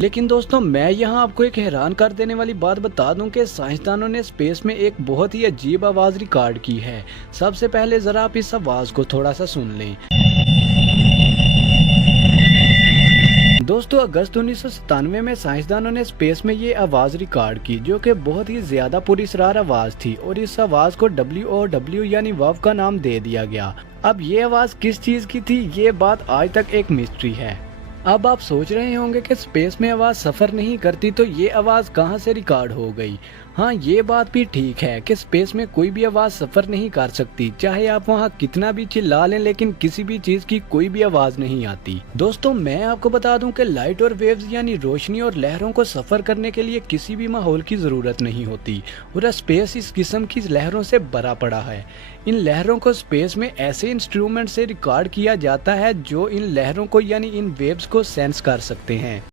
लेकिन दोस्तों मैं यहाँ आपको एक हैरान कर देने वाली बात बता दूं कि साइंसदानों ने स्पेस में एक बहुत ही अजीब आवाज रिकॉर्ड की है। सबसे पहले जरा आप इस आवाज को थोड़ा सा सुन लें। दोस्तों अगस्त 1997 में साइंसदानों ने स्पेस में ये आवाज रिकॉर्ड की, जो कि बहुत ही ज्यादा पुरस्कार आवाज थी और इस आवाज को WOW यानी वाव का नाम दे दिया गया। अब ये आवाज किस चीज की थी, ये बात आज तक एक मिस्ट्री है। अब आप सोच रहे होंगे कि स्पेस में आवाज सफर नहीं करती तो ये आवाज कहां से रिकॉर्ड हो गई। हाँ, ये बात भी ठीक है कि स्पेस में कोई भी आवाज सफर नहीं कर सकती, चाहे आप वहाँ कितना भी चिल्ला लें, लेकिन किसी भी चीज की कोई भी आवाज नहीं आती। दोस्तों मैं आपको बता दूं कि लाइट और वेव्स यानी रोशनी और लहरों को सफर करने के लिए किसी भी माहौल की जरूरत नहीं होती और स्पेस इस किस्म की लहरों से भरा पड़ा है। इन लहरों को स्पेस में ऐसे इंस्ट्रूमेंट से रिकॉर्ड किया जाता है जो इन लहरों को यानी इन वेव्स को सेंस कर सकते हैं।